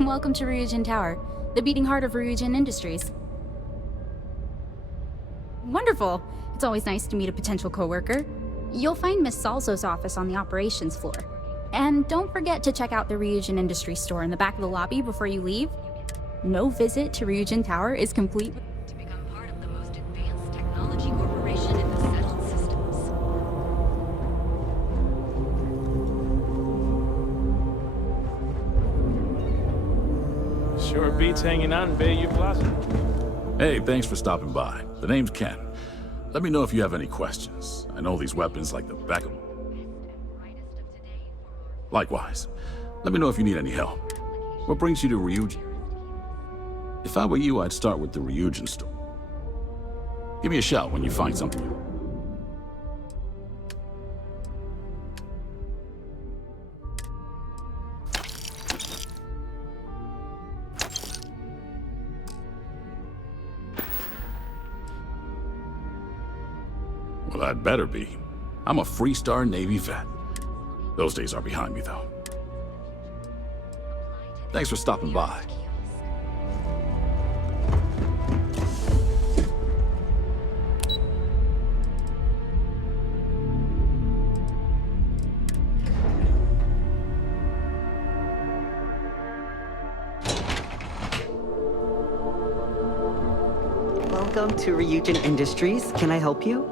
Welcome to Ryujin Tower, the beating heart of Ryujin Industries. Wonderful! It's always nice to meet a potential coworker. You'll find Miss Salzo's office on the operations floor. And don't forget to check out the Ryujin Industries store in the back of the lobby before you leave. No visit to Ryujin Tower is complete to become part of the most advanced technology corporation in the settled systems. Sure beats hanging on in Bayou Plaza. Hey, thanks for stopping by. The name's Ken. Let me know if you have any questions. I know these weapons like the back of... Likewise. Let me know if you need any help. What brings you to Ryujin? If I were you, I'd start with the Ryujin store. Give me a shout when you find something. Well, I'd better be. I'm a Freestar Navy vet. Those days are behind me, though. Thanks for stopping by. Welcome to Ryujin Industries. Can I help you?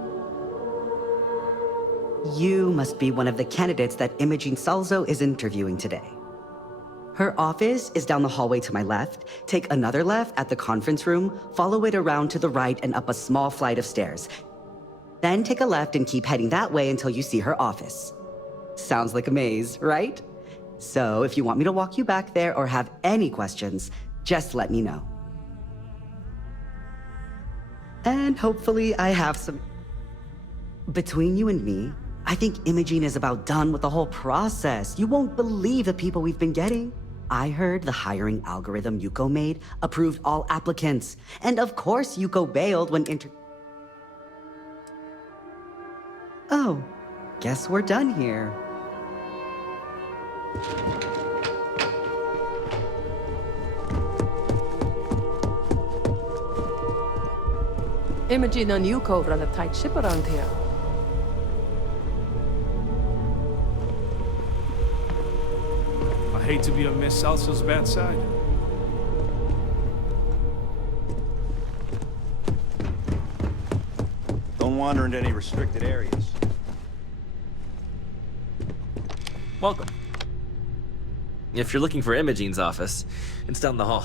You must be one of the candidates that Imogene Salzo is interviewing today. Her office is down the hallway to my left. Take another left at the conference room, follow it around to the right and up a small flight of stairs. Then take a left and keep heading that way until you see her office. Sounds like a maze, right? So if you want me to walk you back there or have any questions, just let me know. And hopefully I have some... Between you and me, I think Imogene is about done with the whole process. You won't believe the people we've been getting. I heard the hiring algorithm Yuko made approved all applicants. And of course Yuko bailed when Oh, guess we're done here. Imogene and Yuko run a tight ship around here. I hate to be on Miss Salsa's bad side. Don't wander into any restricted areas. Welcome. If you're looking for Imogene's office, it's down the hall.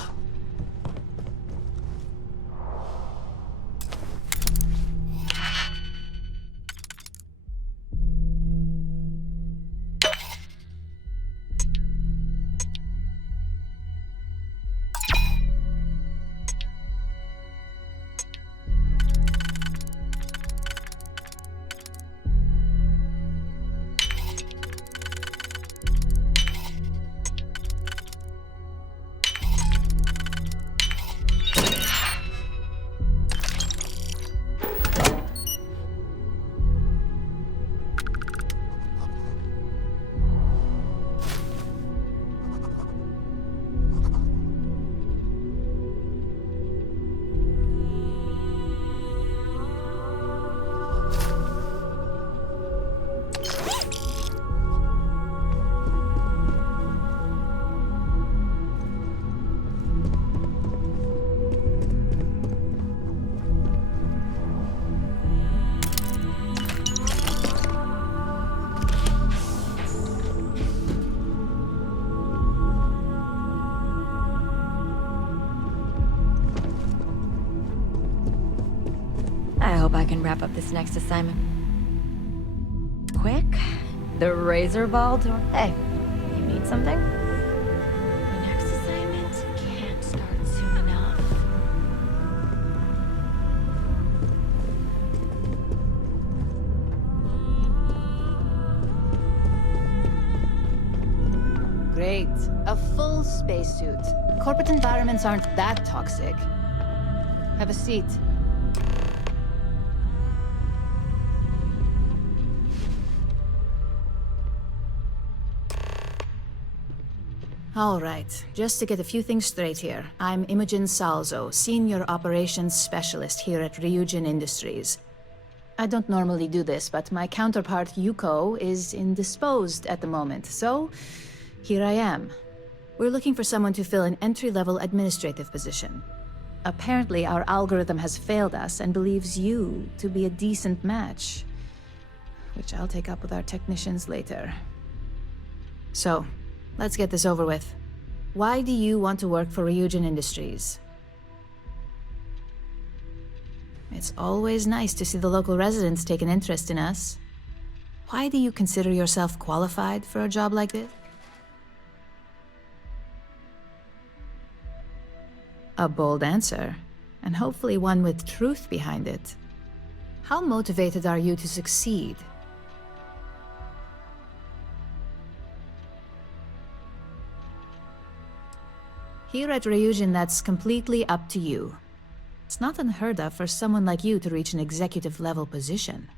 I hope I can wrap up this next assignment quick. The razor ball door. Hey, you need something? The next assignment can't start soon enough. Great. A full spacesuit. Corporate environments aren't that toxic. Have a seat. All right, just to get a few things straight here. I'm Imogen Salzo, Senior Operations Specialist here at Ryujin Industries. I don't normally do this, but my counterpart, Yuko, is indisposed at the moment, so here I am. We're looking for someone to fill an entry-level administrative position. Apparently, our algorithm has failed us and believes you to be a decent match, which I'll take up with our technicians later. So, let's get this over with. Why do you want to work for Ryujin Industries? It's always nice to see the local residents take an interest in us. Why do you consider yourself qualified for a job like this? A bold answer, and hopefully one with truth behind it. How motivated are you to succeed? Here at Ryujin, that's completely up to you. It's not unheard of for someone like you to reach an executive-level position.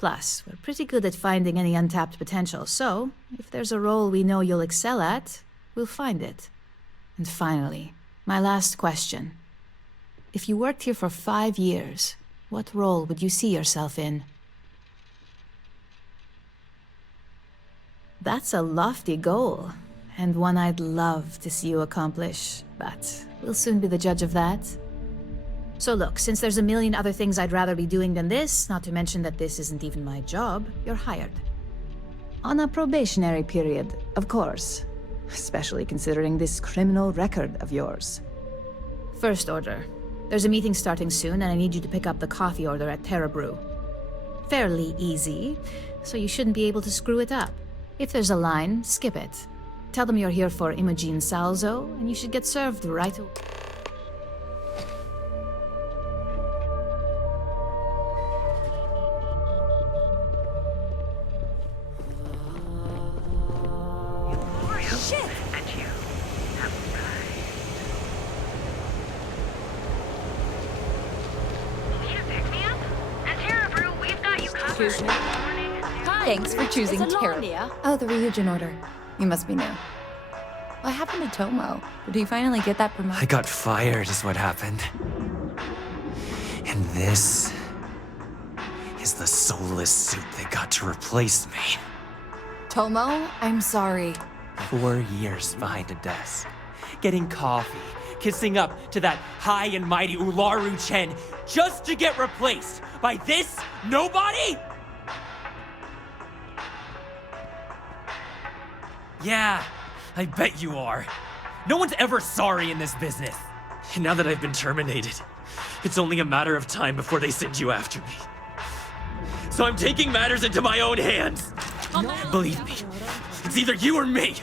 Plus, we're pretty good at finding any untapped potential, so if there's a role we know you'll excel at, we'll find it. And finally, my last question. If you worked here for 5 years, what role would you see yourself in? That's a lofty goal, and one I'd love to see you accomplish, but we'll soon be the judge of that. So look, since there's a million other things I'd rather be doing than this, not to mention that this isn't even my job, you're hired. On a probationary period, of course. Especially considering this criminal record of yours. First order. There's a meeting starting soon, and I need you to pick up the coffee order at Terra Brew. Fairly easy, so you shouldn't be able to screw it up. If there's a line, skip it. Tell them you're here for Imogen Salzo, and you should get served right away. Thanks for choosing Terra. Oh, the Ryujin order. You must be new. What happened to Tomo? Did he finally get that promotion? I got fired is what happened. And this is the soulless suit that got to replace me. Tomo, I'm sorry. 4 years behind a desk, getting coffee, kissing up to that high and mighty Ularu Chen, just to get replaced by this nobody? Yeah, I bet you are. No one's ever sorry in this business. And now that I've been terminated, it's only a matter of time before they send you after me. So I'm taking matters into my own hands. Believe me, it's either you or me.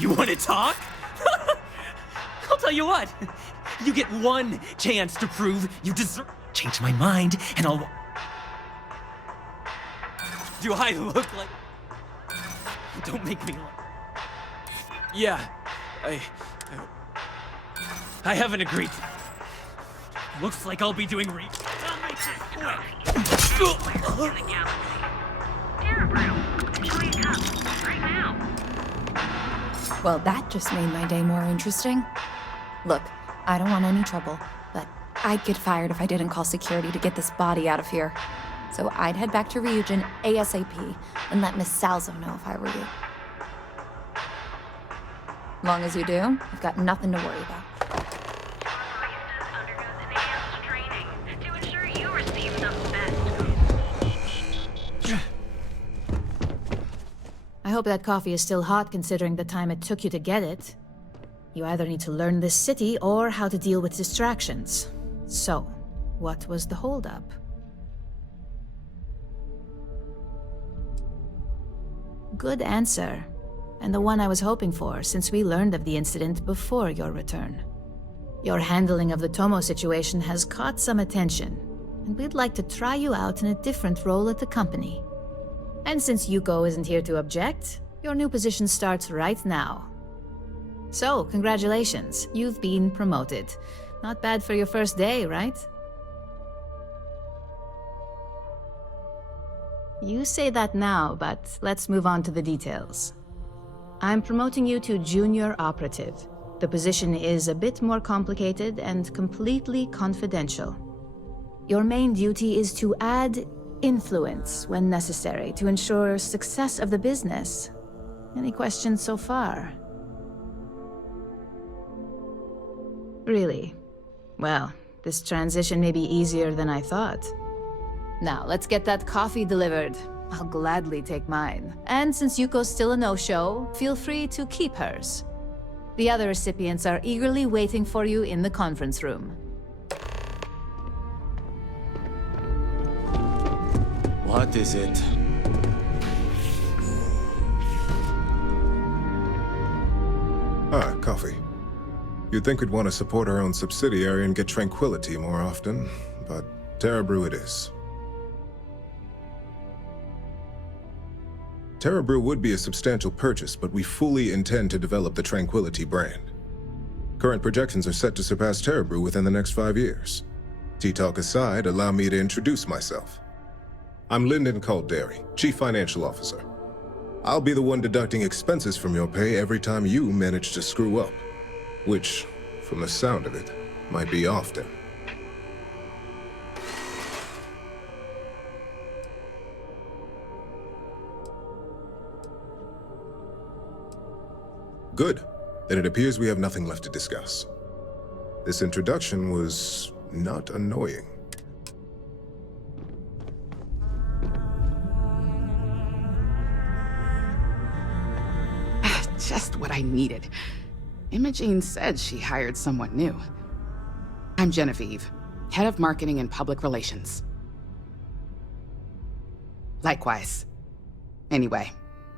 You want to talk? I'll tell you what. You get one chance to prove you deserve. Change my mind, and I'll. Do I look like? Don't make me look. Yeah, I haven't agreed. Looks like I'll be doing Well, that just made my day more interesting. Look, I don't want any trouble, but I'd get fired if I didn't call security to get this body out of here. So I'd head back to Ryujin ASAP and let Miss Salzo know if I were you. Long as you do, I've got nothing to worry about. I hope that coffee is still hot considering the time it took you to get it. You either need to learn this city or how to deal with distractions. So, what was the holdup? Good answer, and the one I was hoping for since we learned of the incident before your return. Your handling of the Tomo situation has caught some attention, and we'd like to try you out in a different role at the company. And since Yuko isn't here to object, your new position starts right now. So, congratulations, you've been promoted. Not bad for your first day, right? You say that now, but let's move on to the details. I'm promoting you to junior operative. The position is a bit more complicated and completely confidential. Your main duty is to add influence when necessary to ensure success of the business. Any questions so far? Really? Well, this transition may be easier than I thought. Now, let's get that coffee delivered. I'll gladly take mine. And since Yuko's still a no-show, feel free to keep hers. The other recipients are eagerly waiting for you in the conference room. What is it? Ah, coffee. You'd think we'd want to support our own subsidiary and get tranquility more often, but Terra Brew it is. Terra Brew would be a substantial purchase, but we fully intend to develop the Tranquility brand. Current projections are set to surpass Terra Brew within the next 5 years. Tea-talk aside, allow me to introduce myself. I'm Lyndon Calderi, Chief Financial Officer. I'll be the one deducting expenses from your pay every time you manage to screw up. Which, from the sound of it, might be often. Good. Then it appears we have nothing left to discuss. This introduction was not annoying. Just what I needed. Imogene said she hired someone new. I'm Genevieve, Head of Marketing and Public Relations. Likewise. Anyway,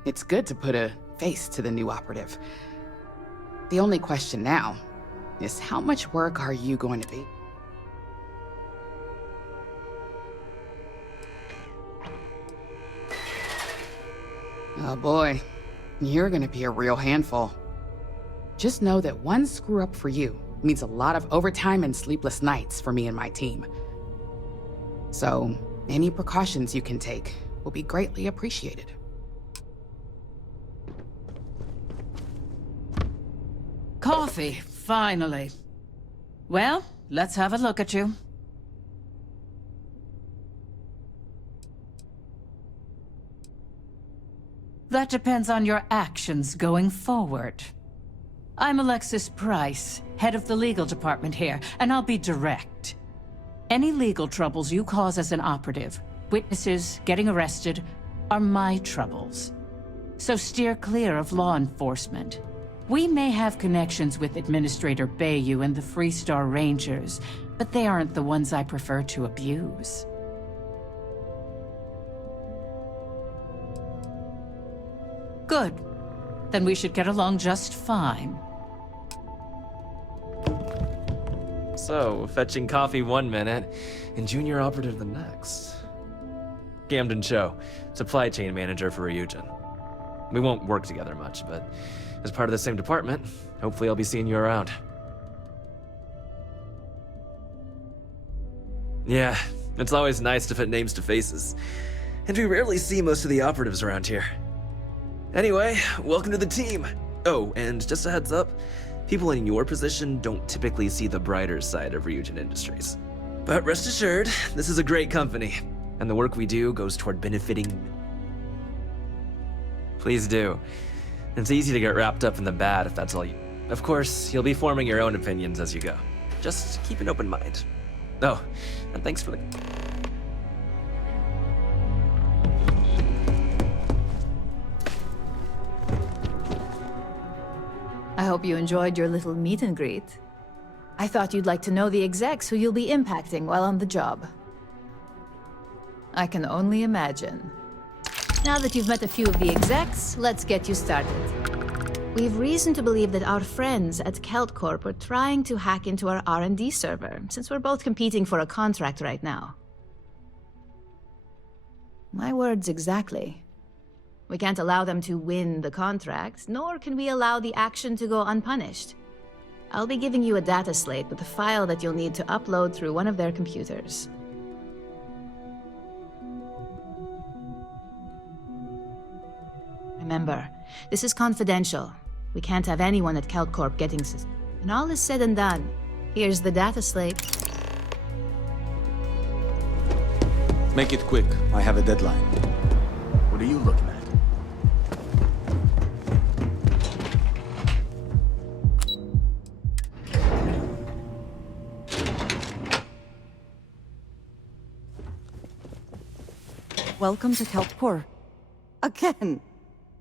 it's good to put a face to the new operative. The only question now is how much work are you going to be? Oh boy, you're gonna be a real handful. Just know that one screw-up for you means a lot of overtime and sleepless nights for me and my team. So, any precautions you can take will be greatly appreciated. Coffee, finally. Well, let's have a look at you. That depends on your actions going forward. I'm Alexis Price, head of the legal department here, and I'll be direct. Any legal troubles you cause as an operative, witnesses, getting arrested, are my troubles. So steer clear of law enforcement. We may have connections with Administrator Bayou and the Freestar Rangers, but they aren't the ones I prefer to abuse. Good. Then we should get along just fine. So, fetching coffee 1 minute, and junior operative the next. Camden Cho, supply chain manager for Ryujin. We won't work together much, but as part of the same department, hopefully I'll be seeing you around. Yeah, it's always nice to put names to faces. And we rarely see most of the operatives around here. Anyway, welcome to the team. Oh, and just a heads up, people in your position don't typically see the brighter side of Ryujin Industries. But rest assured, this is a great company, and the work we do goes toward benefiting. Please do. It's easy to get wrapped up in the bad if that's all you... Of course, you'll be forming your own opinions as you go. Just keep an open mind. Oh, and thanks for the... I hope you enjoyed your little meet and greet. I thought you'd like to know the execs who you'll be impacting while on the job. I can only imagine. Now that you've met a few of the execs, let's get you started. We've reason to believe that our friends at Kelt Corp are trying to hack into our R&D server, since we're both competing for a contract right now. My words exactly. We can't allow them to win the contract, nor can we allow the action to go unpunished. I'll be giving you a data slate with a file that you'll need to upload through one of their computers. Remember, this is confidential. We can't have anyone at CalCorp getting When all is said and done, here's the data slate. Make it quick. I have a deadline. What are you looking at? Welcome to CalCorp. Again.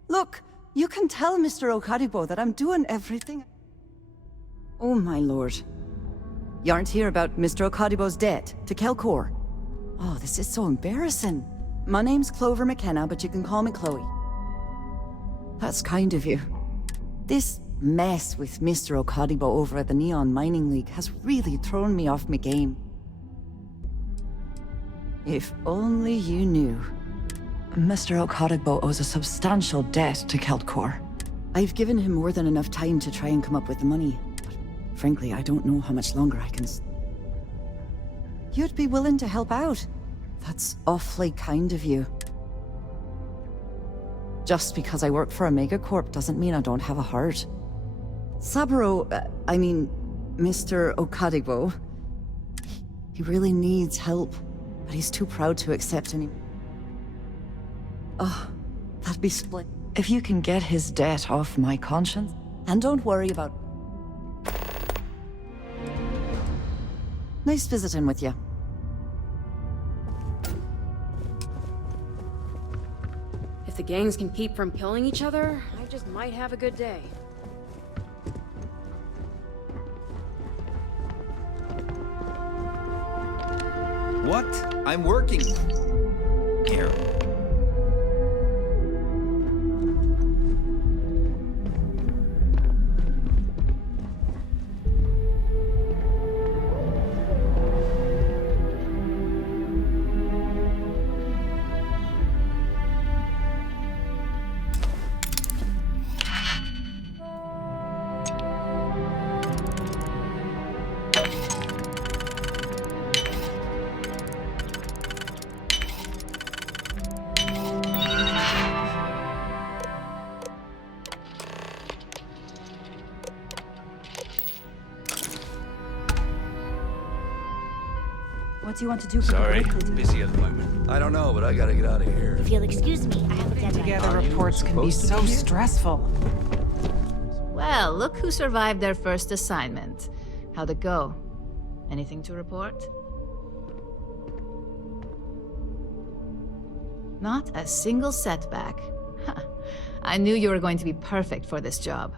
Look, you can tell Mr. Okadibo that I'm doing everything. Oh my lord. You aren't here about Mr. Okadibo's debt to CalCorp. Oh, this is so embarrassing. My name's Clover McKenna, but you can call me Chloe. That's kind of you. This mess with Mr. Okadibo over at the Neon Mining League has really thrown me off my game. If only you knew. Mr. Okadibo owes a substantial debt to CalCorp. I've given him more than enough time to try and come up with the money. But frankly, I don't know how much longer I can... You'd be willing to help out. That's awfully kind of you. Just because I work for a megacorp doesn't mean I don't have a heart. Saburo, Mr. Okadibo, he really needs help, but he's too proud to accept any... Oh, that'd be split. If you can get his debt off my conscience, and don't worry about... Nice visiting with you. If the gangs can keep from killing each other, I just might have a good day. What? I'm working. Here. What do you want to do for Sorry, the weekly? busy at the moment. I don't know, but I gotta get out of here. If you'll excuse me, I have a deadline. Together reports can be so stressful. Well, look who survived their first assignment. How'd it go? Anything to report? Not a single setback. I knew you were going to be perfect for this job.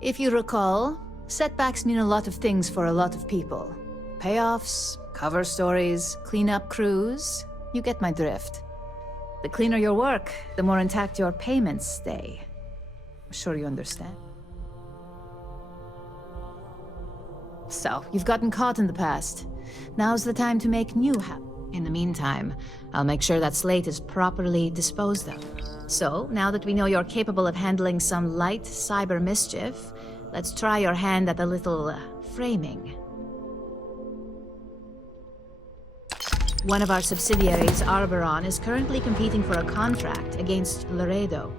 If you recall, setbacks mean a lot of things for a lot of people. Payoffs, cover stories, cleanup crews. You get my drift. The cleaner your work, the more intact your payments stay. I'm sure you understand. So, you've gotten caught in the past. Now's the time to make new happen. In the meantime, I'll make sure that slate is properly disposed of. So, now that we know you're capable of handling some light cyber mischief, let's try your hand at a little framing. One of our subsidiaries, Arboron, is currently competing for a contract against Laredo.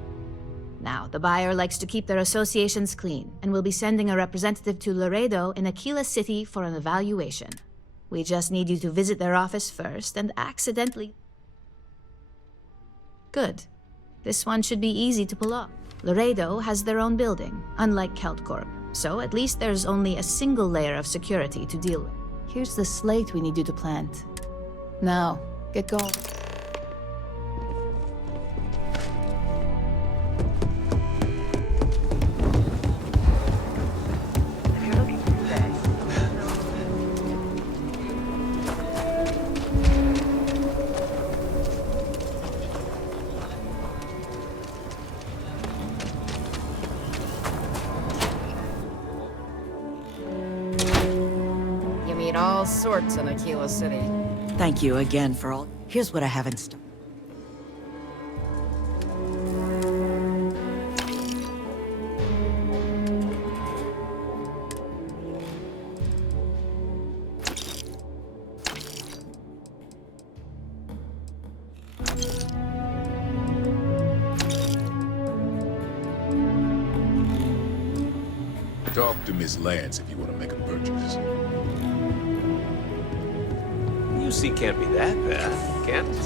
Now, the buyer likes to keep their associations clean, and will be sending a representative to Laredo in Aquila City for an evaluation. We just need you to visit their office first and accidentally... Good. This one should be easy to pull off. Laredo has their own building, unlike CalCorp, so at least there's only a single layer of security to deal with. Here's the slate we need you to plant. Now, get going. You meet all sorts in Aquila City. Thank you again for all. Here's what I have in store. Talk to Miss Lance if you want to make a purchase. UC can't be that bad, can it?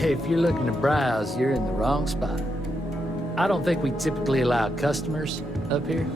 If you're looking to browse, you're in the wrong spot. I don't think we typically allow customers up here.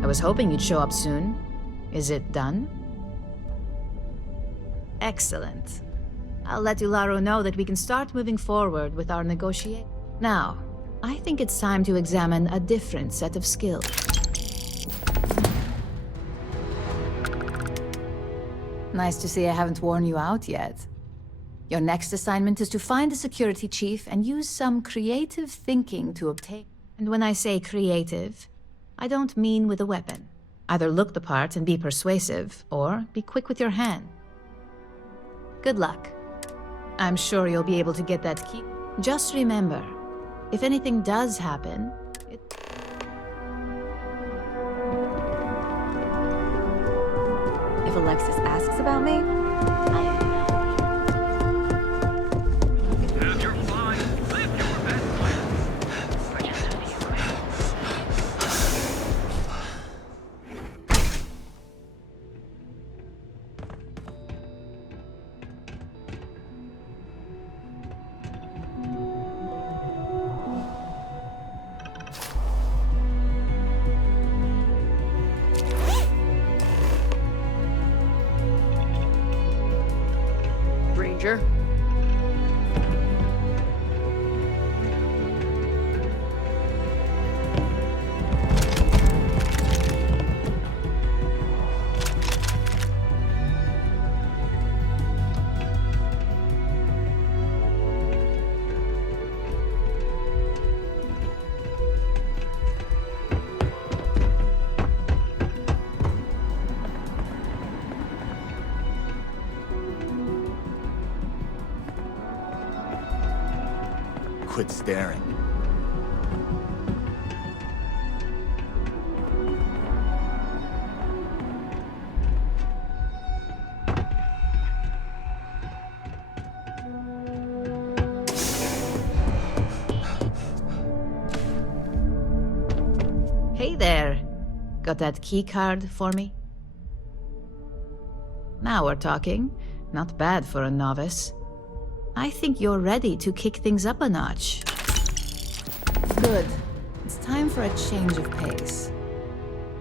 I was hoping you'd show up soon. Is it done? Excellent. I'll let Ularo know that we can start moving forward with our negotiation. Now, I think it's time to examine a different set of skills. Nice to see I haven't worn you out yet. Your next assignment is to find the security chief and use some creative thinking to obtain. And when I say creative, I don't mean with a weapon. Either look the part and be persuasive, or be quick with your hand. Good luck. I'm sure you'll be able to get that key. Just remember, if anything does happen, If Alexis asks about me, Ranger. Quit staring. Hey there. Got that key card for me? Now we're talking. Not bad for a novice. I think you're ready to kick things up a notch. Good. It's time for a change of pace.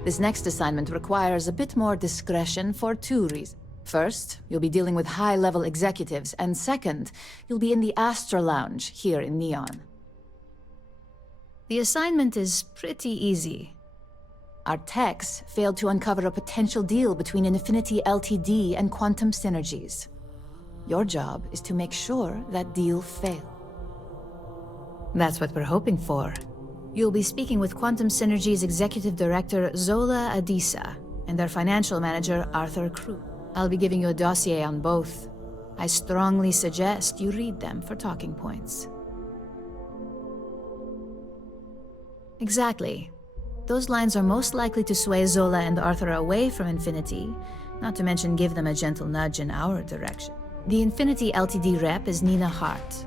This next assignment requires a bit more discretion for 2 reasons. First, you'll be dealing with high-level executives, and second, you'll be in the Astra Lounge here in Neon. The assignment is pretty easy. Our techs failed to uncover a potential deal between Infinity Ltd and Quantum Synergies. Your job is to make sure that deal fails. That's what we're hoping for. You'll be speaking with Quantum Synergy's Executive Director, Zola Adisa, and their financial manager, Arthur Crew. I'll be giving you a dossier on both. I strongly suggest you read them for talking points. Exactly. Those lines are most likely to sway Zola and Arthur away from Infinity, not to mention give them a gentle nudge in our direction. The Infinity Ltd rep is Nina Hart.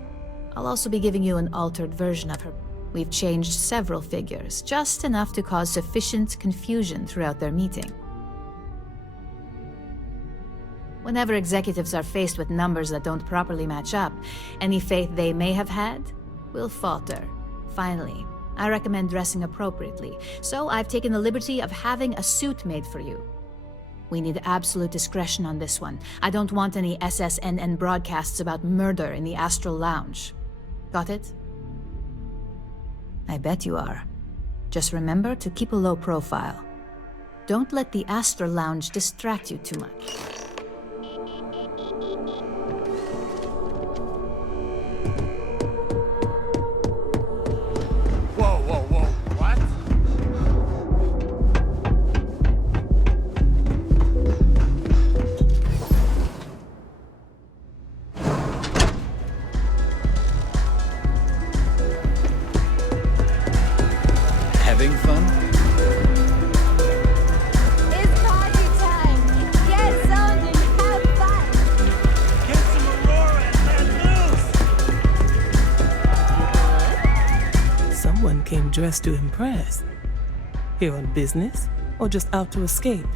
I'll also be giving you an altered version of her. We've changed several figures, just enough to cause sufficient confusion throughout their meeting. Whenever executives are faced with numbers that don't properly match up, any faith they may have had will falter. Finally, I recommend dressing appropriately, so I've taken the liberty of having a suit made for you. We need absolute discretion on this one. I don't want any SSNN broadcasts about murder in the Astral Lounge. Got it? I bet you are. Just remember to keep a low profile. Don't let the Astral Lounge distract you too much. Having fun? It's party time! Get zoned and have fun! Get some Aurora and let loose! Someone came dressed to impress. Here on business, or just out to escape?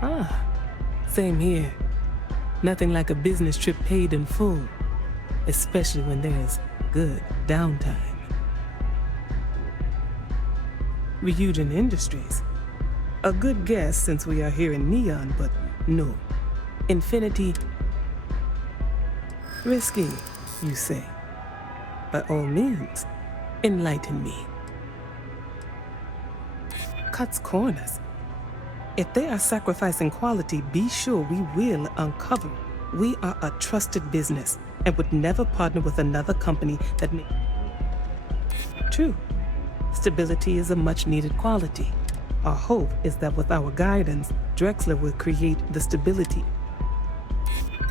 Ah, same here. Nothing like a business trip paid in full, especially when there's good downtime. Ryujin Industries. A good guess since we are here in Neon, but no. Infinity. Risky, you say. By all means, enlighten me. Cuts corners. If they are sacrificing quality, be sure we will uncover. We are a trusted business and would never partner with another company that may... True. Stability is a much-needed quality. Our hope is that with our guidance, Drexler will create the stability.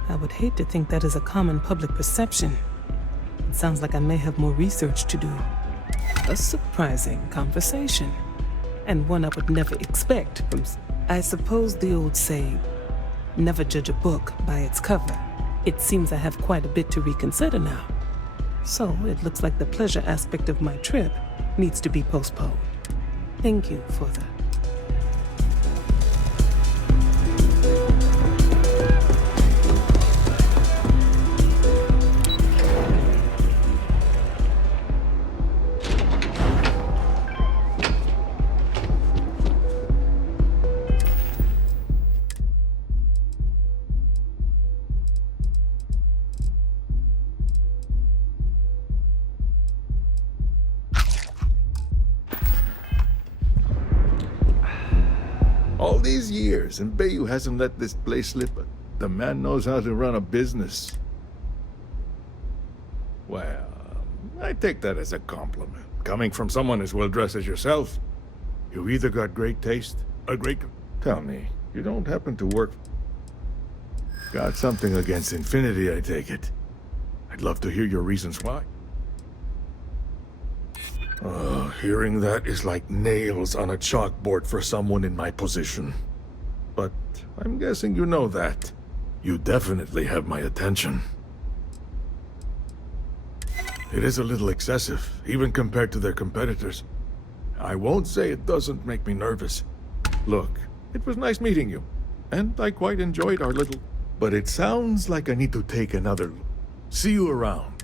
I would hate to think that is a common public perception. It sounds like I may have more research to do. A surprising conversation, and one I would never expect from... I suppose the old saying, never judge a book by its cover. It seems I have quite a bit to reconsider now. So it looks like the pleasure aspect of my trip needs to be postponed. Thank you for that. All these years, and Bayou hasn't let this place slip. The man knows how to run a business. Well, I take that as a compliment. Coming from someone as well-dressed as yourself, you either got great taste or great... Tell me, you don't happen to work... Got something against Infinity, I take it. I'd love to hear your reasons why. Hearing that is like nails on a chalkboard for someone in my position. But I'm guessing you know that. You definitely have my attention. It is a little excessive, even compared to their competitors. I won't say it doesn't make me nervous. Look, It was nice meeting you. And I quite enjoyed our little... But it sounds like I need to take another look. See you around.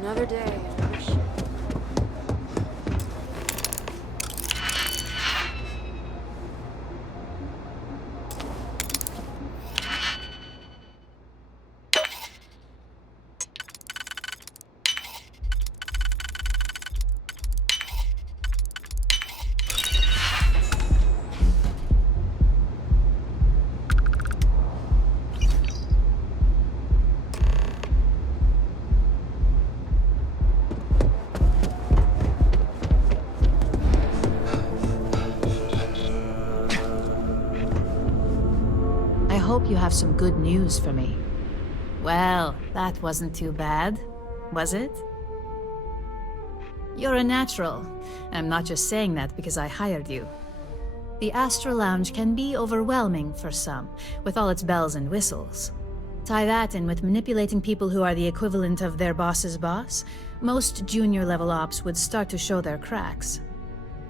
Another day, another ship. You have some good news for me. Well, that wasn't too bad, was it? You're a natural. I'm not just saying that because I hired you. The Astral Lounge can be overwhelming for some, with all its bells and whistles. Tie that in with manipulating people who are the equivalent of their boss's boss, most junior-level ops would start to show their cracks.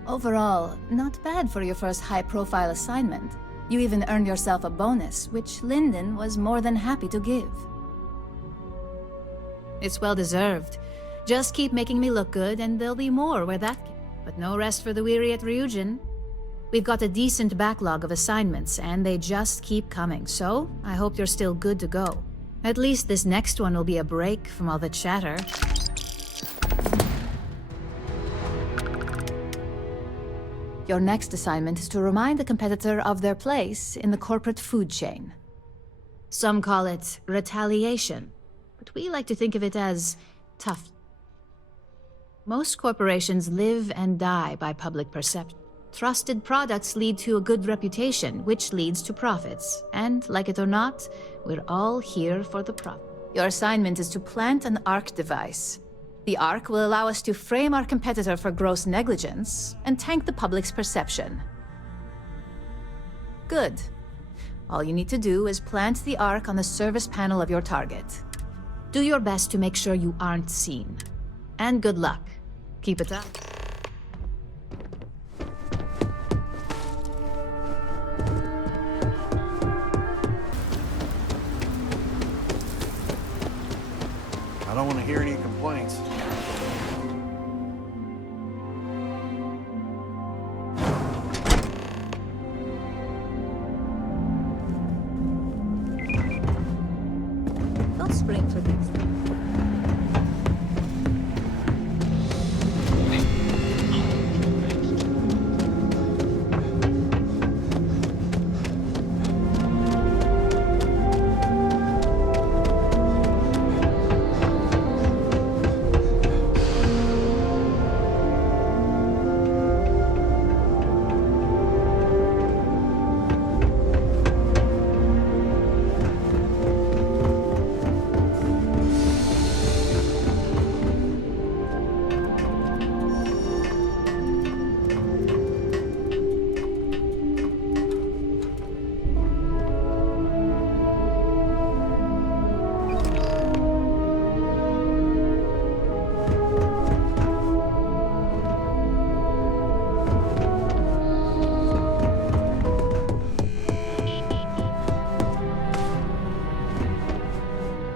Overall, not bad for your first high-profile assignment. You even earned yourself a bonus, which Lyndon was more than happy to give. It's well-deserved. Just keep making me look good, and there'll be more where that can. But no rest for the weary at Ryujin. We've got a decent backlog of assignments, and they just keep coming, so I hope you're still good to go. At least this next one will be a break from all the chatter. Your next assignment is to remind the competitor of their place in the corporate food chain. Some call it retaliation, but we like to think of it as tough. Most corporations live and die by public perception. Trusted products lead to a good reputation, which leads to profits. And, like it or not, we're all here for the profit. Your assignment is to plant an ARC device. The ARC will allow us to frame our competitor for gross negligence and tank the public's perception. Good. All you need to do is plant the ARC on the service panel of your target. Do your best to make sure you aren't seen. And good luck. Keep it up. I don't want to hear any complaints. Don't spring for these.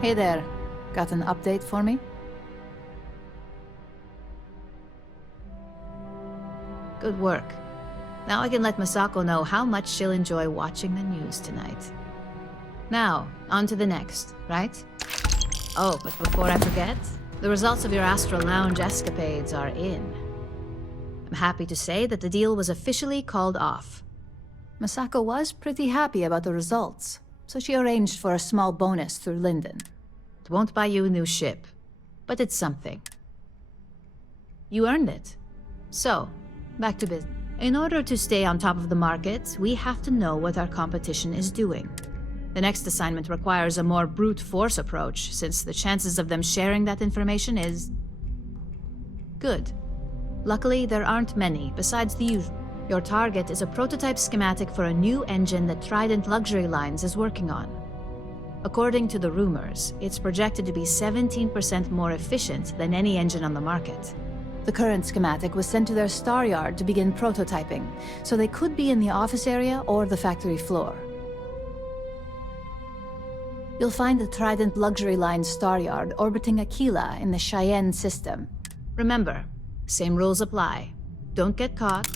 Hey there. Got an update for me? Good work. Now I can let Masako know how much she'll enjoy watching the news tonight. Now, on to the next, right? Oh, but before I forget, the results of your Astral Lounge escapades are in. I'm happy to say that the deal was officially called off. Masako was pretty happy about the results, so she arranged for a small bonus through Lyndon. It won't buy you a new ship, but it's something. You earned it. So, back to business. In order to stay on top of the market, we have to know what our competition is doing. The next assignment requires a more brute force approach, since the chances of them sharing that information is... good. Luckily, there aren't many, besides the usual. Your target is a prototype schematic for a new engine that Trident Luxury Lines is working on. According to the rumors, it's projected to be 17% more efficient than any engine on the market. The current schematic was sent to their star yard to begin prototyping, so they could be in the office area or the factory floor. You'll find the Trident luxury line star yard orbiting Aquila in the Cheyenne system. Remember, same rules apply. Don't get caught.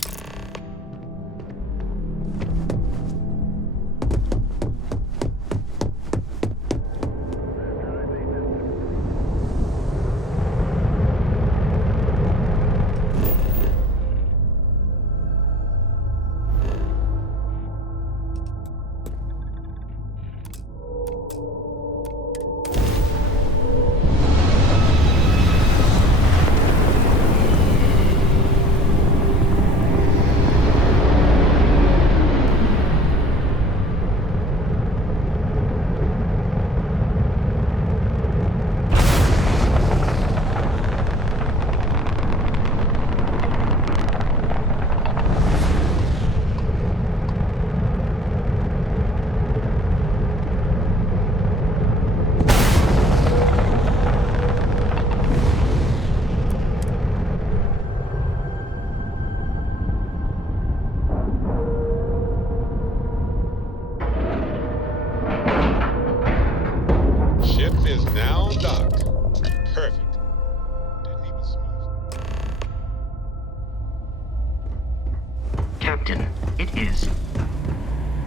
Captain, it is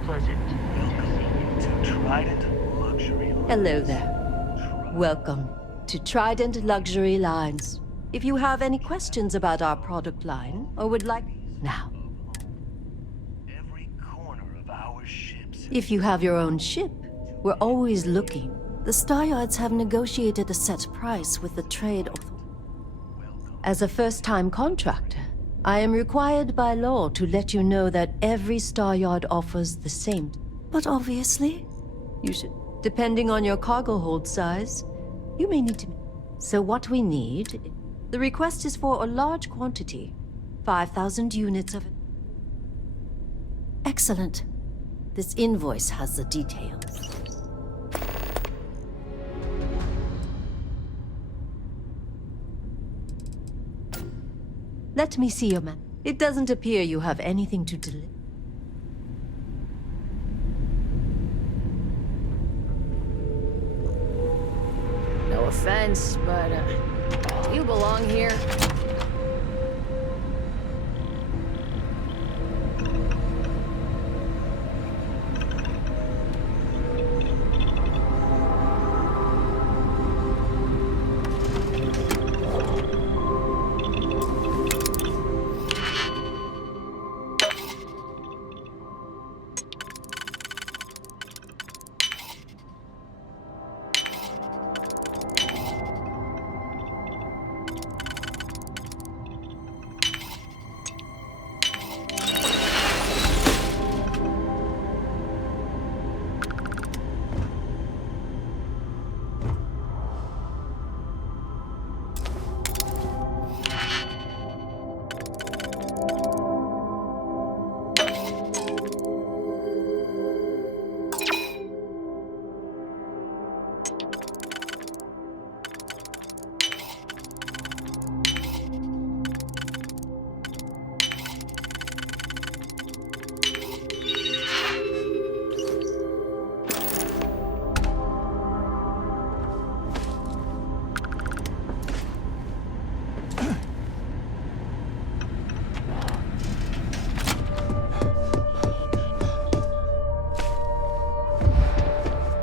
pleasant welcoming you to Trident Luxury Lines. Hello there. Welcome to Trident Luxury Lines. If you have any questions about our product line or would like... Now. Every corner of our ships. If you have your own ship, we're always looking. The Star Yards have negotiated a set price with the trade authority. As a first-time contractor, I am required by law to let you know that every Star Yard offers the same. But obviously, you should. Depending on your cargo hold size, you may need to... So what we need... The request is for a large quantity. 5,000 units of it. Excellent. This invoice has the details. Let me see your man. It doesn't appear you have anything to deliver. No offense, but you belong here.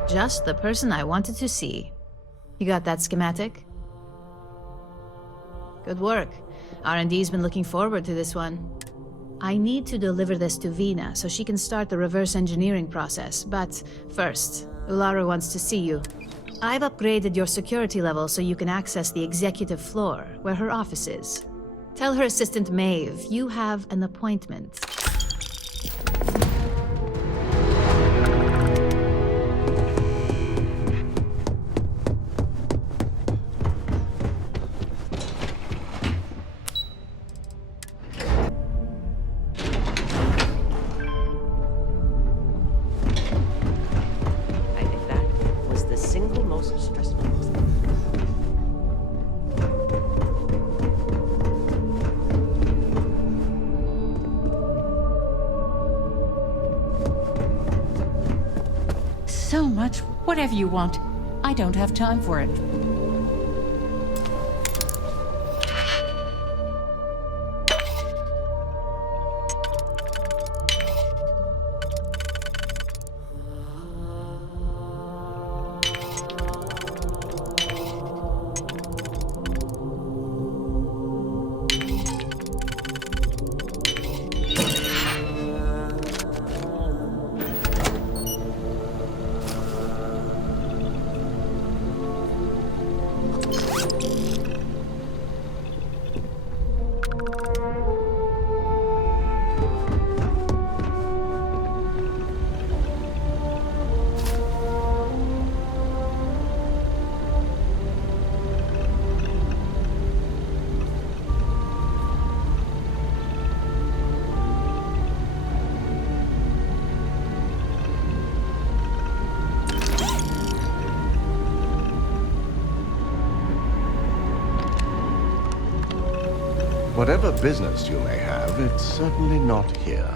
Just the person I wanted to see. You got that schematic? Good work. R&D's been looking forward to this one. I need to deliver this to Vina so she can start the reverse engineering process, but first, Ulara wants to see you. I've upgraded your security level so you can access the executive floor, where her office is. Tell her assistant Maeve you have an appointment. so much. Whatever you want. I don't have time for it. Whatever business you may have, it's certainly not here.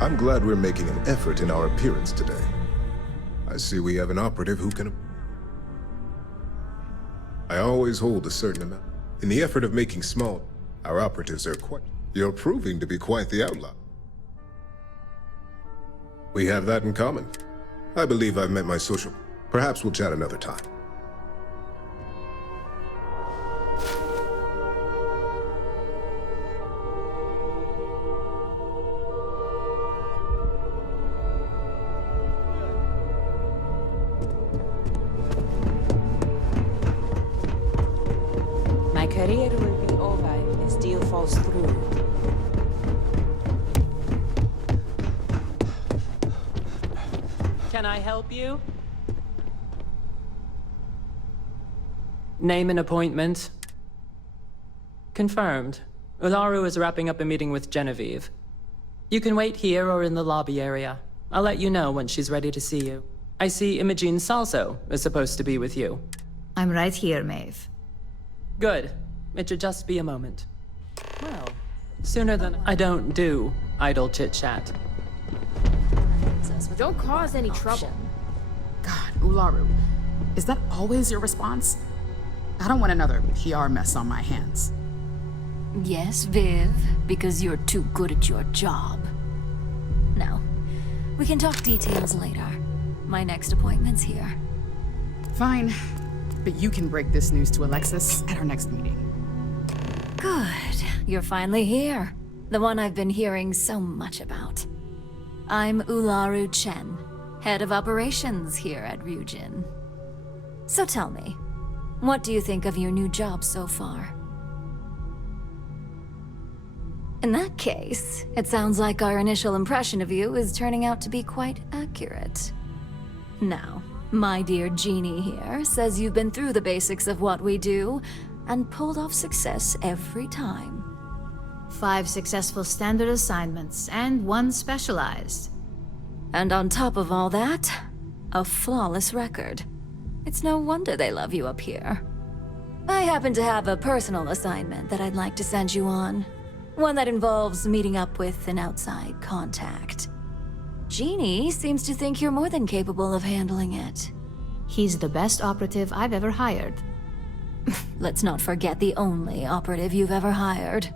I'm glad we're making an effort in our appearance today. I see we have an operative who can... I always hold a certain amount. In the effort of making small, our operatives are quite... You're proving to be quite the outlaw. We have that in common. I believe I've met my social... Perhaps we'll chat another time. My career will be over if this deal falls through. Can I help you? Name and appointment. Confirmed. Ularu is wrapping up a meeting with Genevieve. You can wait here or in the lobby area. I'll let you know when she's ready to see you. I see Imogene Salso is supposed to be with you. I'm right here, Maeve. Good. It should just be a moment. Well, sooner than... I don't do idle chit-chat. Don't cause any trouble. God, Ularu, is that always your response? I don't want another PR mess on my hands. Yes, Viv, because you're too good at your job. Now, we can talk details later. My next appointment's here. Fine, but you can break this news to Alexis at our next meeting. Good. You're finally here. The one I've been hearing so much about. I'm Ularu Chen, head of operations here at Ryujin. So tell me, what do you think of your new job so far? In that case, it sounds like our initial impression of you is turning out to be quite accurate. Now, my dear Jeannie here says you've been through the basics of what we do and pulled off success every time. 5 successful standard assignments, and 1 specialized. And on top of all that, a flawless record. It's no wonder they love you up here. I happen to have a personal assignment that I'd like to send you on. One that involves meeting up with an outside contact. Jeannie seems to think you're more than capable of handling it. He's the best operative I've ever hired. Let's not forget the only operative you've ever hired.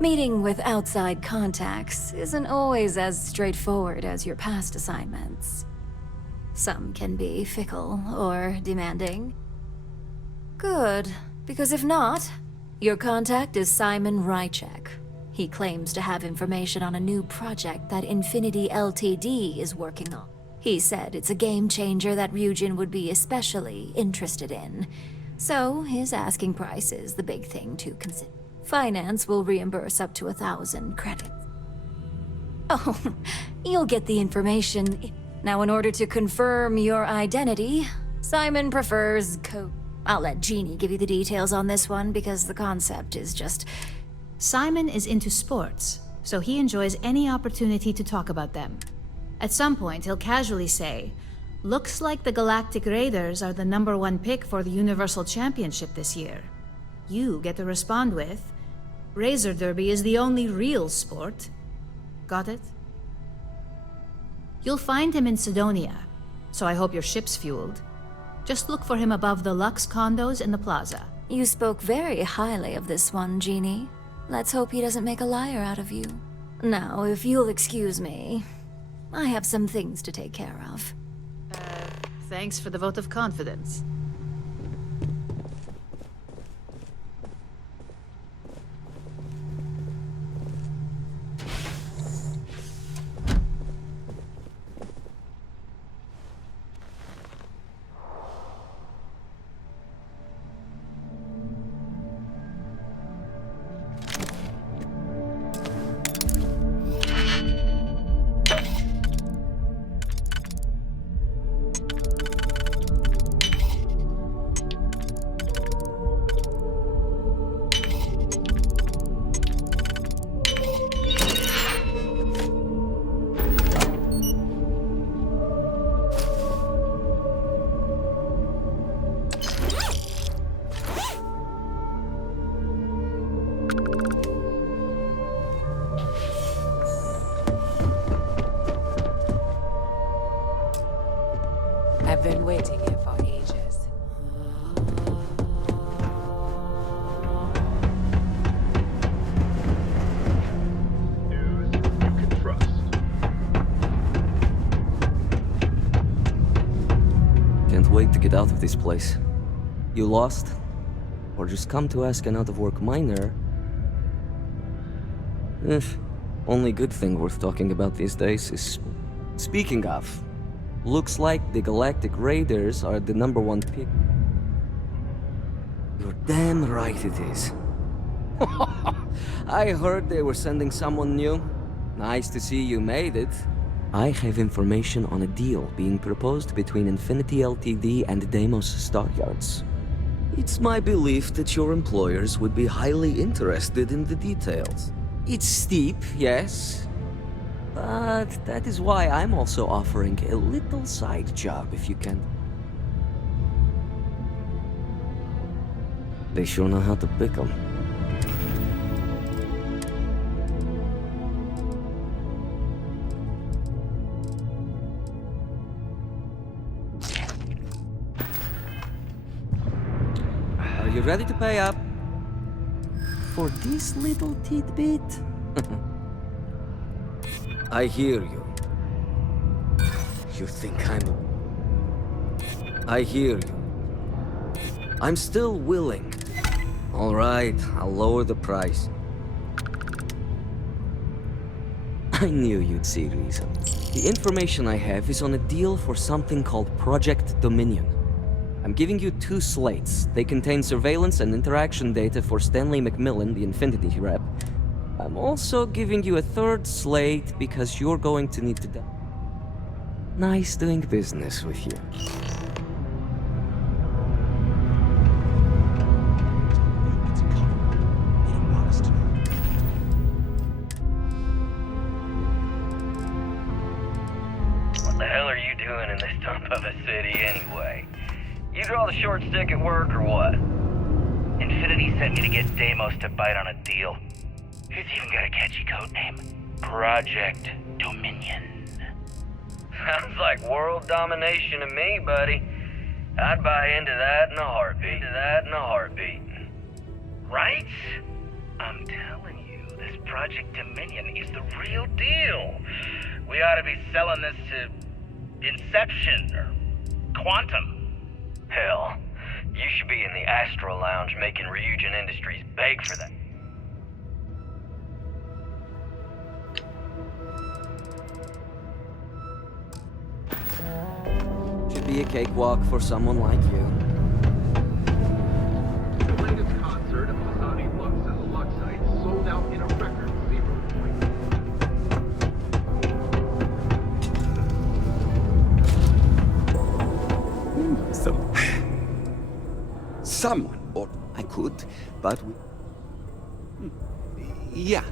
Meeting with outside contacts isn't always as straightforward as your past assignments. Some can be fickle or demanding. Good, because if not, your contact is Simon Rychek. He claims to have information on a new project that Infinity Ltd is working on. He said it's a game changer that Ryujin would be especially interested in. So his asking price is the big thing to consider. Finance will reimburse up to 1,000 credits. Oh, you'll get the information. Now, in order to confirm your identity, Simon prefers code. I'll let Jeannie give you the details on this one because the concept is just... Simon is into sports, so he enjoys any opportunity to talk about them. At some point, he'll casually say, "Looks like the Galactic Raiders are the #1 pick for the Universal Championship this year." You get to respond with, "Razor Derby is the only real sport." Got it? You'll find him in Sidonia, so I hope your ship's fueled. Just look for him above the Lux condos in the plaza. You spoke very highly of this one, Jeannie. Let's hope he doesn't make a liar out of you. Now, if you'll excuse me, I have some things to take care of. Thanks for the vote of confidence. I've been waiting here for ages. News you can trust. Can't wait to get out of this place. You lost? Or just come to ask an out-of-work miner? Only good thing worth talking about these days is... Speaking of, looks like the Galactic Raiders are the #1 pick. You're damn right it is. I heard they were sending someone new. Nice to see you made it. I have information on a deal being proposed between Infinity Ltd and Deimos Stockyards. It's my belief that your employers would be highly interested in the details. It's steep, yes, but that is why I'm also offering a little side job if you can. They sure know how to pick 'em. Are you ready to pay up? For this little tidbit? I hear you. You think I hear you. I'm still willing. All right, I'll lower the price. I knew you'd see reason. The information I have is on a deal for something called Project Dominion. I'm giving you 2 slates. They contain surveillance and interaction data for Stanley McMillan, the Infinity rep. I'm also giving you a 3rd slate because you're going to need to die. Nice doing business with you. What the hell are you doing in this dump of a city anyway? You draw the short stick at work or what? Infinity sent me to get Deimos to bite on a deal. He's even got a catchy code name. Project Dominion. Sounds like world domination to me, buddy. I'd buy into that in a heartbeat. Right? I'm telling you, this Project Dominion is the real deal. We ought to be selling this to Inception or Quantum. Hell, you should be in the Astro Lounge making Ryujin Industries beg for that. be a cakewalk for someone like you. The latest concert of Masani Lux's Luxite sold out in a record 0. Someone, or I could, but yeah.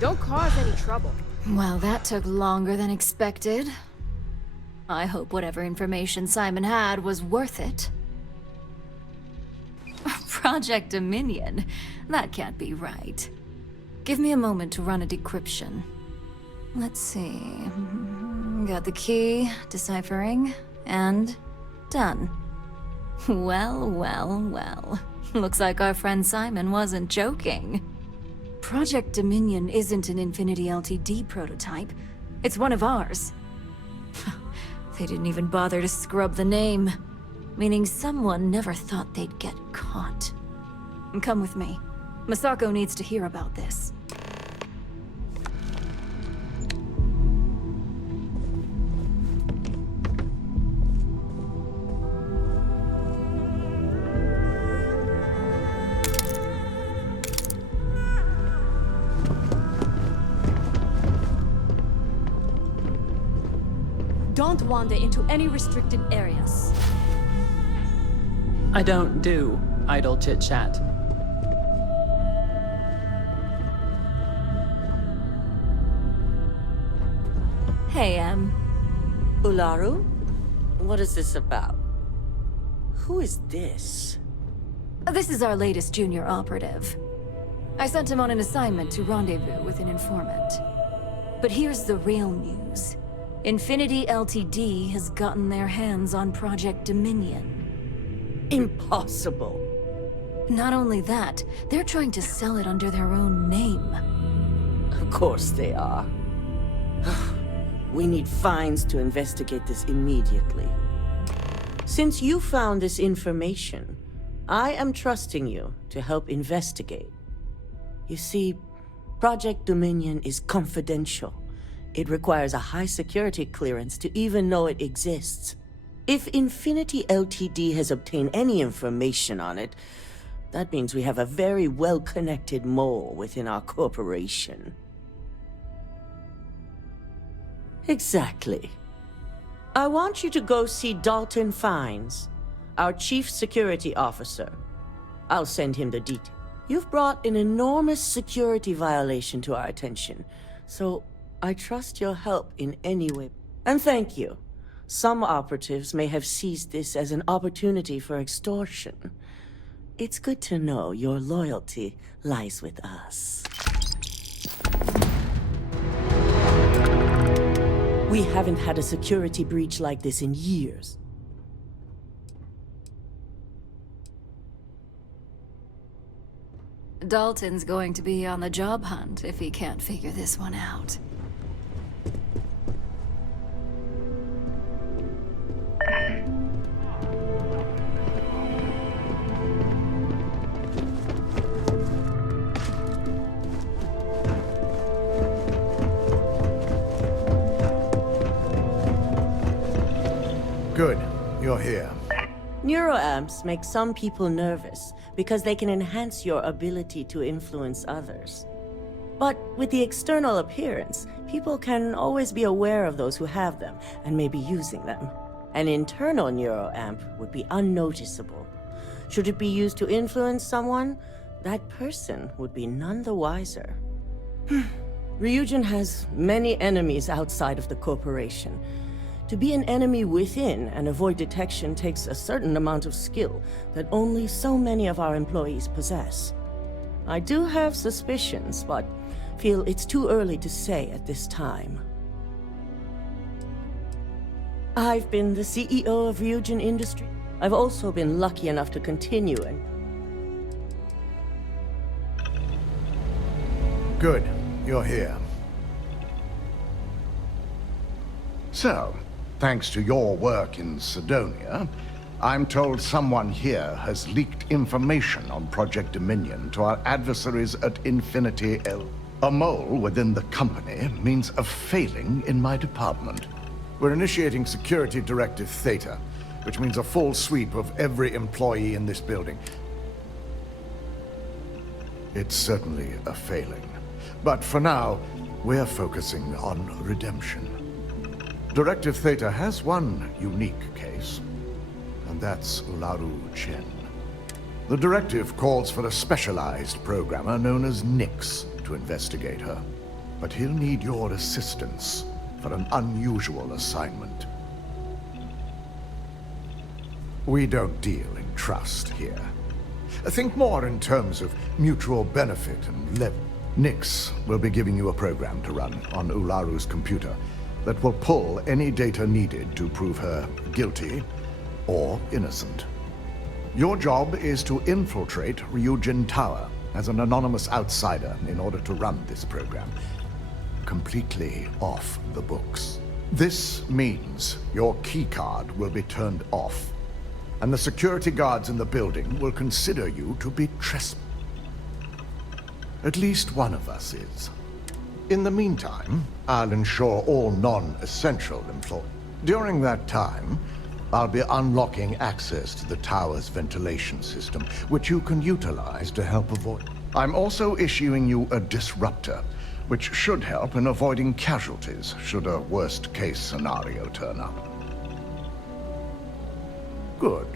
Don't cause any trouble. Well, that took longer than expected. I hope whatever information Simon had was worth it. Project Dominion? That can't be right. Give me a moment to run a decryption. Let's see. Got the key, deciphering, and done. Well, well, well. Looks like our friend Simon wasn't joking. Project Dominion isn't an Infinity LTD prototype. It's one of ours. They didn't even bother to scrub the name, meaning someone never thought they'd get caught. Come with me. Masako needs to hear about this. Don't wander into any restricted areas. I don't do idle chit-chat. Hey, Ularu? What is this about? Who is this? This is our latest junior operative. I sent him on an assignment to rendezvous with an informant. But here's the real news. Infinity LTD has gotten their hands on Project Dominion. Impossible. Not only that, they're trying to sell it under their own name. Of course they are. We need fines to investigate this immediately. Since you found this information, I am trusting you to help investigate. You see, Project Dominion is confidential. It requires a high security clearance to even know it exists. If Infinity LTD has obtained any information on it, that means we have a very well-connected mole within our corporation. Exactly. I want you to go see Dalton Fines, our Chief Security Officer. I'll send him the details. You've brought an enormous security violation to our attention, so I trust your help in any way. And thank you. Some operatives may have seized this as an opportunity for extortion. It's good to know your loyalty lies with us. We haven't had a security breach like this in years. Dalton's going to be on the job hunt if he can't figure this one out. Good. You're here. Neuroamps make some people nervous because they can enhance your ability to influence others. But with the external appearance, people can always be aware of those who have them and may be using them. An internal neuroamp would be unnoticeable. Should it be used to influence someone, that person would be none the wiser. Ryujin has many enemies outside of the corporation. To be an enemy within and avoid detection takes a certain amount of skill that only so many of our employees possess. I do have suspicions, but feel it's too early to say at this time. I've been the CEO of Ryujin Industry. I've also been lucky enough to continue and... Good. You're here. So, thanks to your work in Cydonia, I'm told someone here has leaked information on Project Dominion to our adversaries at Infinity L. A mole within the company means a failing in my department. We're initiating Security Directive Theta, which means a full sweep of every employee in this building. It's certainly a failing. But for now, we're focusing on redemption. Directive Theta has one unique case, and that's Ularu Chen. The directive calls for a specialized programmer known as Nix to investigate her, but he'll need your assistance for an unusual assignment. We don't deal in trust here. Think more in terms of mutual benefit and level. Nix will be giving you a program to run on Ularu's computer that will pull any data needed to prove her guilty or innocent. Your job is to infiltrate Ryujin Tower as an anonymous outsider in order to run this program completely off the books. This means your keycard will be turned off, and the security guards in the building will consider you to be trespassing. At least one of us is. In the meantime, I'll ensure all non-essential employees. During that time, I'll be unlocking access to the tower's ventilation system, which you can utilize to help avoid. I'm also issuing you a disruptor, which should help in avoiding casualties should a worst-case scenario turn up. Good.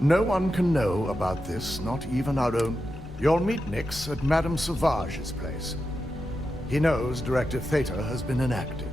No one can know about this, not even our own. You'll meet Nix at Madame Sauvage's place. He knows Directive Theta has been enacted.